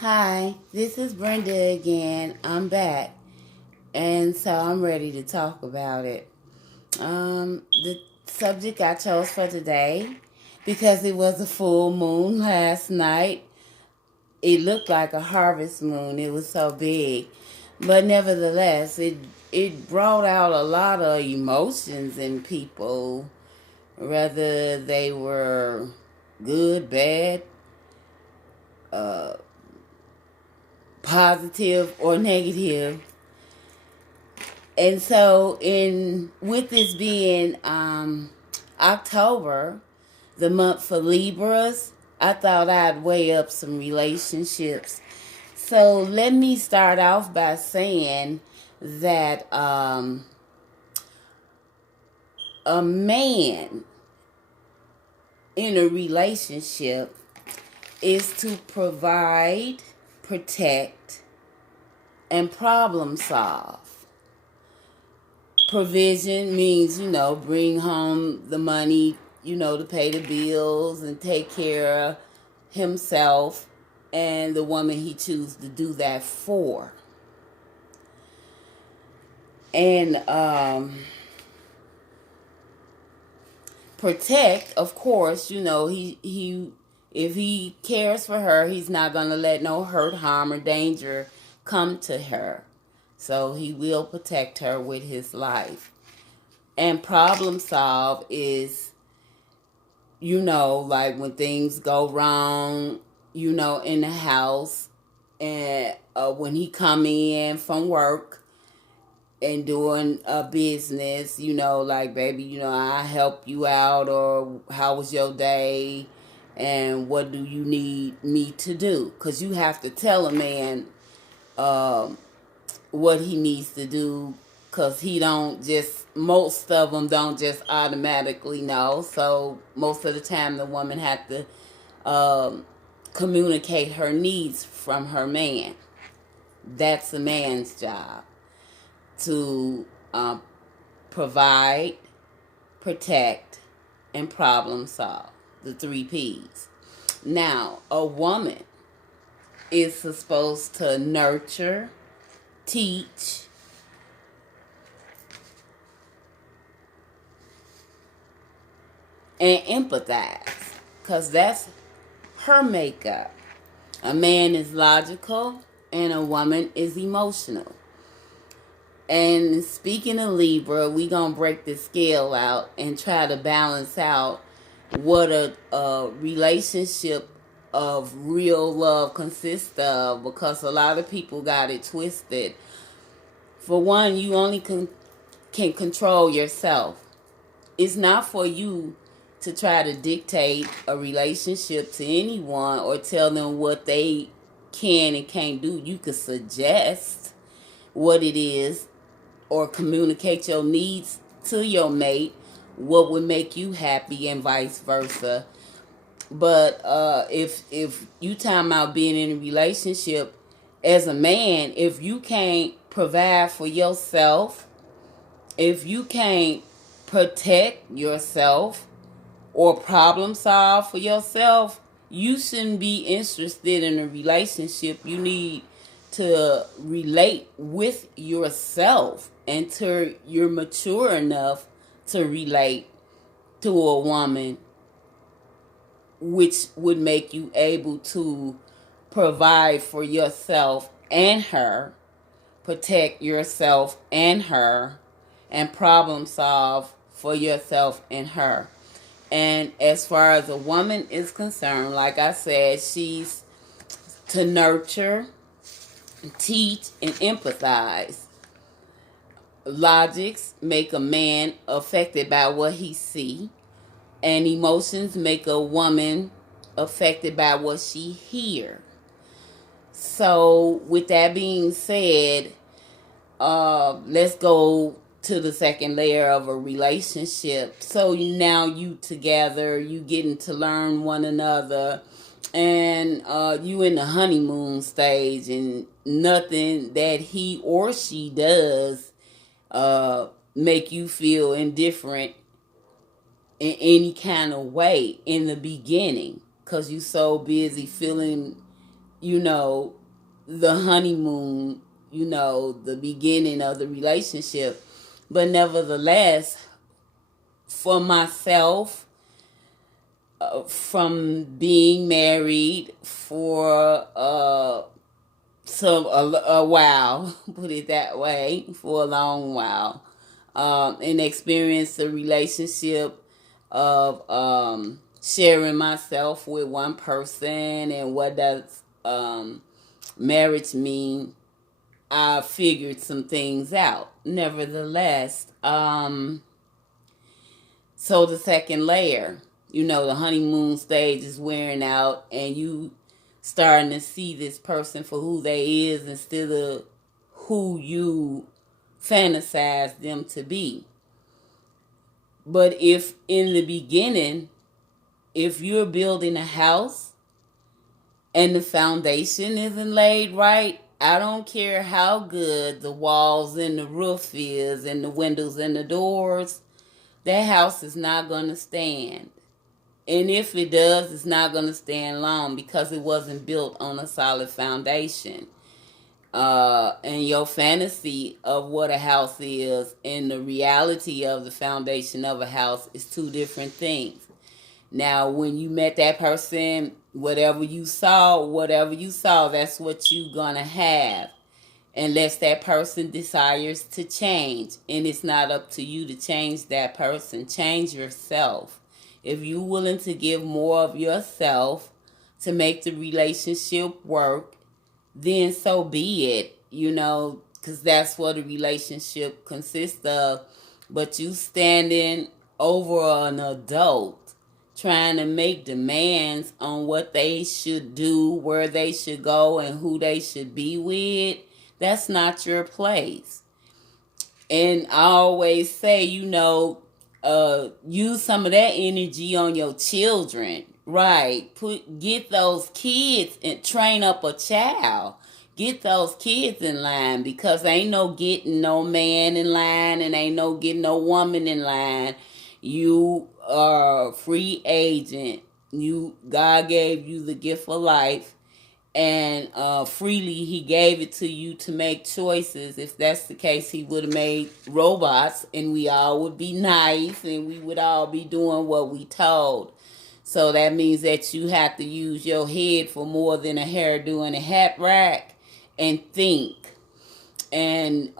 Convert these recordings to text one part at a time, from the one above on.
Hi, this is Brenda again. I'm back, and so I'm ready to talk about it. The subject I chose for today, because it was a full moon last night, it looked like a harvest moon. It was so big, but nevertheless, it brought out a lot of emotions in people, whether they were good, bad, uh, positive, or negative. And so, in with this being October, the month for Libras, I thought I'd weigh up some relationships. So let me start off by saying that a man in a relationship is to provide, protect, and problem solve. Provision means, bring home the money, to pay the bills and take care of himself and the woman he chooses to do that for. And protect, of course, he if he cares for her, he's not going to let no hurt, harm, or danger come to her. So he will protect her with his life. And problem solve is, like when things go wrong, in the house, and when he come in from work and doing a business, like, baby, I help you out, or how was your day, and what do you need me to do? Because you have to tell a man what he needs to do, because he don't just, most of them don't just automatically know. So most of the time the woman had to communicate her needs from her man. That's a man's job, to provide, protect, and problem solve, the three P's. Now, a woman is supposed to nurture, teach, and empathize, because that's her makeup. A man is logical and a woman is emotional. And speaking of Libra, we gonna break the scale out and try to balance out what a relationship of real love consists of, because a lot of people got it twisted. For one, you only can control yourself. It's not for you to try to dictate a relationship to anyone or tell them what they can and can't do. You could suggest what it is or communicate your needs to your mate, what would make you happy, and vice versa. But if you talking about being in a relationship as a man, if you can't provide for yourself, if you can't protect yourself or problem solve for yourself, you shouldn't be interested in a relationship. You need to relate with yourself until you're mature enough to relate to a woman, which would make you able to provide for yourself and her, protect yourself and her, and problem solve for yourself and her. And as far as a woman is concerned, like I said, she's to nurture, teach, and empathize. Logics make a man affected by what he see, and emotions make a woman affected by what she hear. So, with that being said, let's go to the second layer of a relationship. So now you together, you getting to learn one another, and you in the honeymoon stage, and nothing that he or she does make you feel indifferent in any kind of way in the beginning, because you so busy feeling you know, the honeymoon, the beginning of the relationship. But nevertheless, for myself, from being married for a while, put it that way, for a long while, and experienced a relationship of sharing myself with one person, and what does marriage mean. I figured some things out. Nevertheless, so the second layer, the honeymoon stage is wearing out, and you starting to see this person for who they is instead of who you fantasize them to be. But if in the beginning, if you're building a house and the foundation isn't laid right, I don't care how good the walls and the roof is and the windows and the doors, that house is not going to stand. And if it does, it's not going to stand long because it wasn't built on a solid foundation. And your fantasy of what a house is and the reality of the foundation of a house is two different things. Now, when you met that person, whatever you saw, that's what you're going to have. Unless that person desires to change. And it's not up to you to change that person. Change yourself. If you're willing to give more of yourself to make the relationship work, then so be it, because that's what a relationship consists of. But you standing over an adult trying to make demands on what they should do, where they should go, and who they should be with, that's not your place. And I always say, use some of that energy on your children. Right. Get those kids and train up a child. Get those kids in line, because ain't no getting no man in line and ain't no getting no woman in line. You are a free agent. God gave you the gift of life, and freely he gave it to you to make choices. If that's the case, he would have made robots and we all would be nice and we would all be doing what we told. So that means that you have to use your head for more than a hairdo and a hat rack, and think. And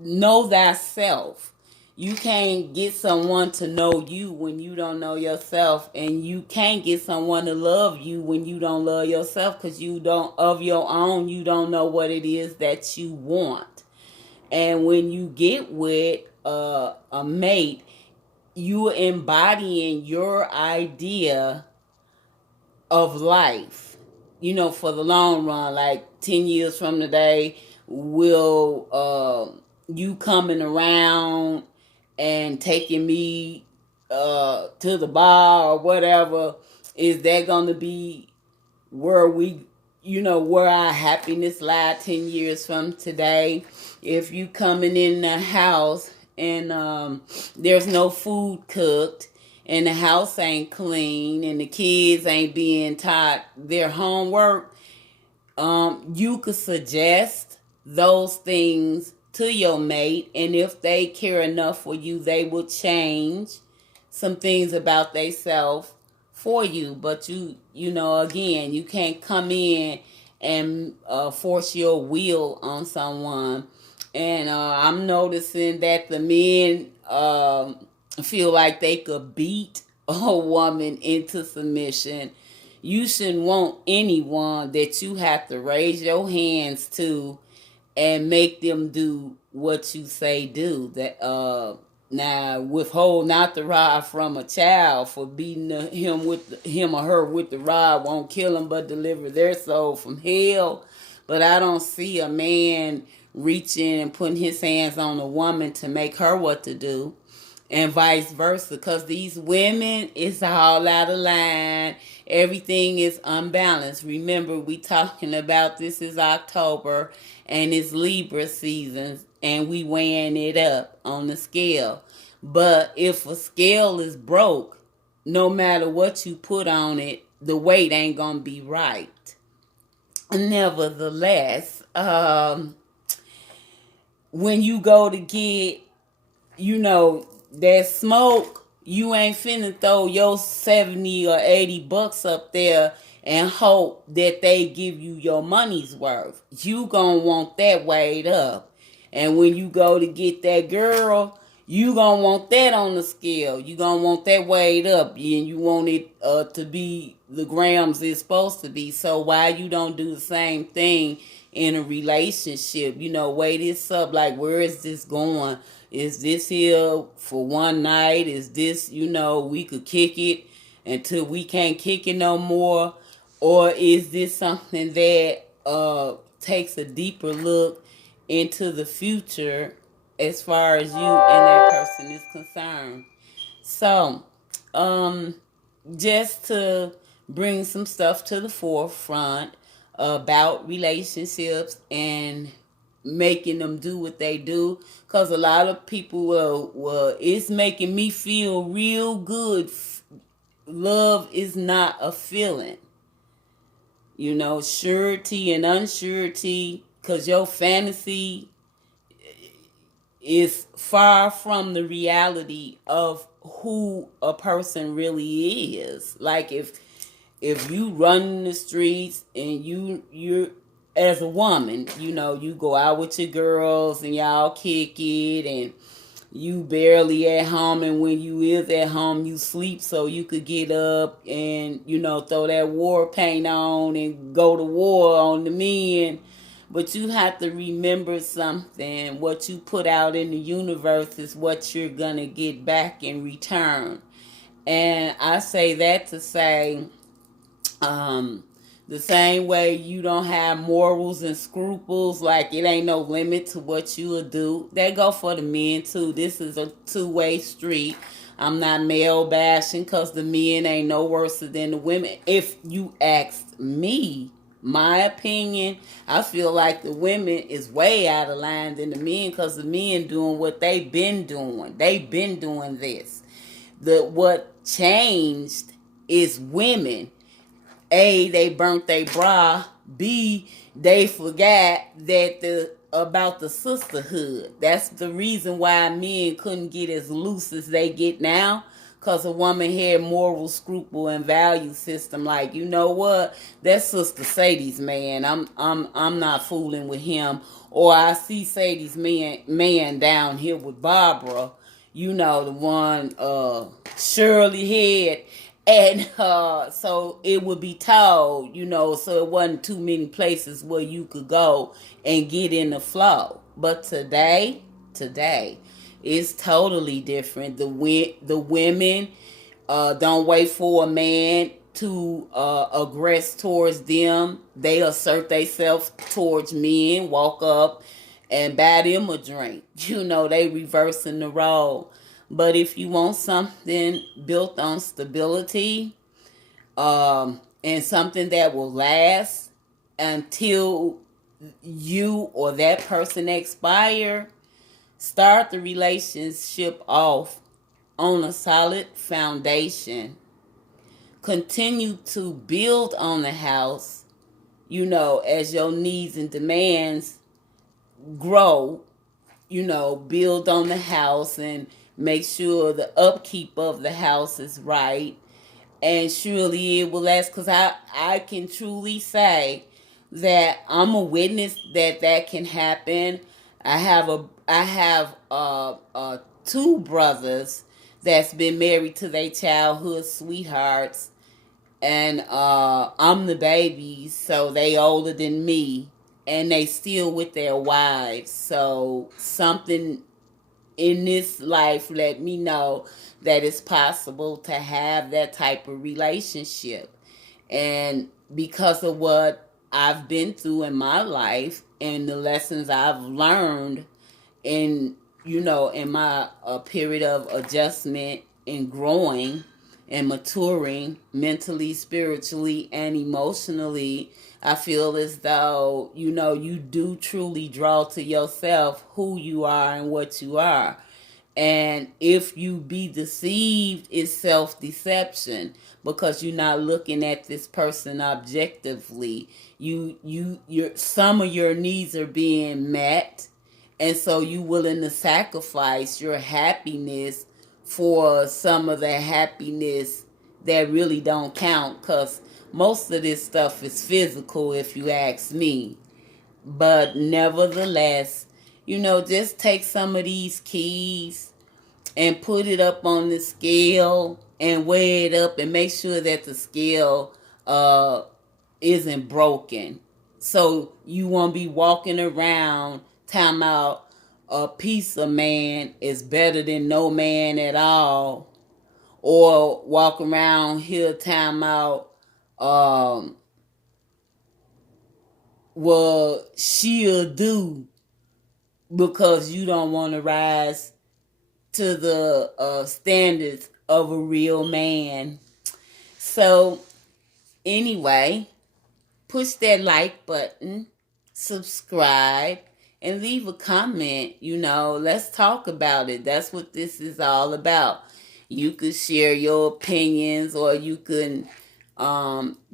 know thyself. You can't get someone to know you when you don't know yourself, and you can't get someone to love you when you don't love yourself, because you don't know what it is that you want. And when you get with a mate, you are embodying your idea of life, for the long run. Like 10 years from today, will you coming around and taking me to the bar or whatever, is that going to be where where our happiness lies 10 years from today? If you coming in the house and there's no food cooked, and the house ain't clean, and the kids ain't being taught their homework, you could suggest those things to your mate, and if they care enough for you, they will change some things about themselves for you. But again, you can't come in and force your will on someone. And I'm noticing that the men feel like they could beat a woman into submission. You shouldn't want anyone that you have to raise your hands to and make them do what you say do. That now, withhold not the rod from a child, for beating him or her with the rod won't kill them but deliver their soul from hell. But I don't see a man reaching and putting his hands on a woman to make her what to do, and vice versa, because these women, it's all out of line. Everything is unbalanced. Remember, we talking about this is October and it's Libra season, and we weighing it up on the scale. But if a scale is broke, no matter what you put on it, the weight ain't gonna be right. Nevertheless, when you go to get, that smoke, you ain't finna throw your 70 or $80 up there and hope that they give you your money's worth. You gonna want that weighed up. And when you go to get that girl, you gonna want that on the scale. You gonna want that weighed up, and you want it to be the grams it's supposed to be. So why you don't do the same thing in a relationship? Weigh this up. Like, where is this going? Is this here for one night? Is this, we could kick it until we can't kick it no more? Or is this something that takes a deeper look into the future as far as you and that person is concerned? So, just to bring some stuff to the forefront about relationships and making them do what they do, because a lot of people will it's making me feel real good. Love is not a feeling, surety and unsurety, because your fantasy is far from the reality of who a person really is. Like, if you run the streets and you're as a woman, you go out with your girls and y'all kick it, and you barely at home, and when you is at home, you sleep so you could get up and, throw that war paint on and go to war on the men. But you have to remember something. What you put out in the universe is what you're going to get back in return. And I say that to say, the same way you don't have morals and scruples, like it ain't no limit to what you will do. That go for the men too. This is a two-way street. I'm not male bashing, because the men ain't no worse than the women. If you ask me, my opinion, I feel like the women is way out of line than the men, because the men doing what they've been doing. They've been doing this. What changed is women. A, they burnt their bra. B, they forgot about the sisterhood. That's the reason why men couldn't get as loose as they get now. Because a woman had moral scruple and value system. Like, you know what? That's Sister Sadie's man. I'm not fooling with him. Or I see Sadie's man down here with Barbara. The one Shirley had. And so it would be told, so it wasn't too many places where you could go and get in the flow. But today, it's totally different. The women don't wait for a man to aggress towards them. They assert themselves towards men, walk up and buy them a drink. They reversing the role. But if you want something built on stability, and something that will last until you or that person expire, start the relationship off on a solid foundation. Continue to build on the house, as your needs and demands grow. Build on the house and make sure the upkeep of the house is right. And surely it will last, because I can truly say that I'm a witness that can happen. I have two brothers that's been married to their childhood sweethearts, and I'm the baby, so they older than me, and they still with their wives. So something in this life let me know that it's possible to have that type of relationship. And because of what I've been through in my life and the lessons I've learned in my period of adjustment and growing and maturing mentally, spiritually, and emotionally, I feel as though, you do truly draw to yourself who you are and what you are. And if you be deceived, it's self-deception because you're not looking at this person objectively. Your some of your needs are being met, and so you willing to sacrifice your happiness for some of the happiness that really don't count, because most of this stuff is physical if you ask me. But nevertheless, just take some of these keys and put it up on the scale and weigh it up and make sure that the scale uh, isn't broken. So you won't be walking around talking about a piece of man is better than no man at all, or walk around here talking about what she'll do because you don't want to rise to the standards of a real man. So anyway, push that like button, subscribe, and leave a comment. Let's talk about it. That's what this is all about. You could share your opinions, or you can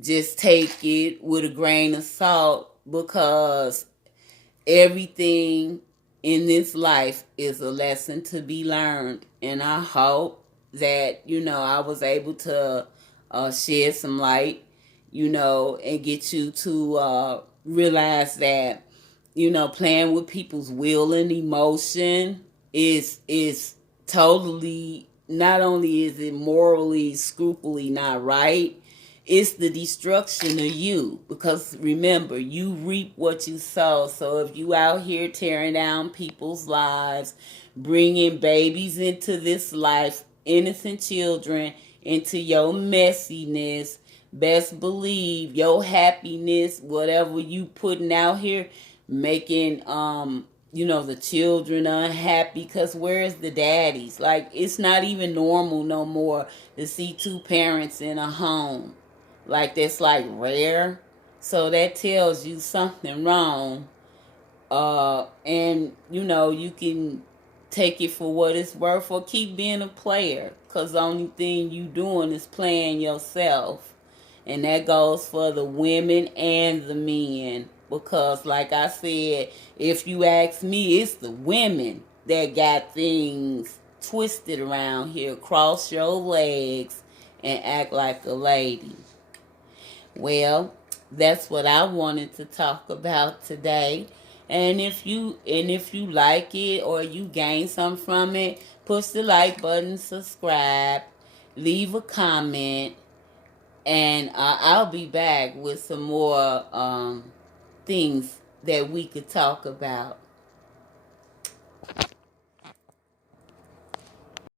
just take it with a grain of salt, because everything in this life is a lesson to be learned. And I hope that, I was able to shed some light, and get you to realize that, playing with people's will and emotion is totally, not only is it morally, scrupully not right, it's the destruction of you. Because remember, you reap what you sow. So if you out here tearing down people's lives, bringing babies into this life, innocent children into your messiness, best believe your happiness, whatever you putting out here, making the children unhappy. Because where's the daddies? Like, it's not even normal no more to see two parents in a home. Like, that's like rare. So that tells you something wrong. And you can take it for what it's worth, or keep being a player, because the only thing you doing is playing yourself. And that goes for the women and the men. Because like I said, if you ask me, it's the women that got things twisted around here. Cross your legs and act like a lady. Well, that's what I wanted to talk about today. And if you like it, or you gain something from it, push the like button, subscribe, leave a comment, and I'll be back with some more things that we could talk about.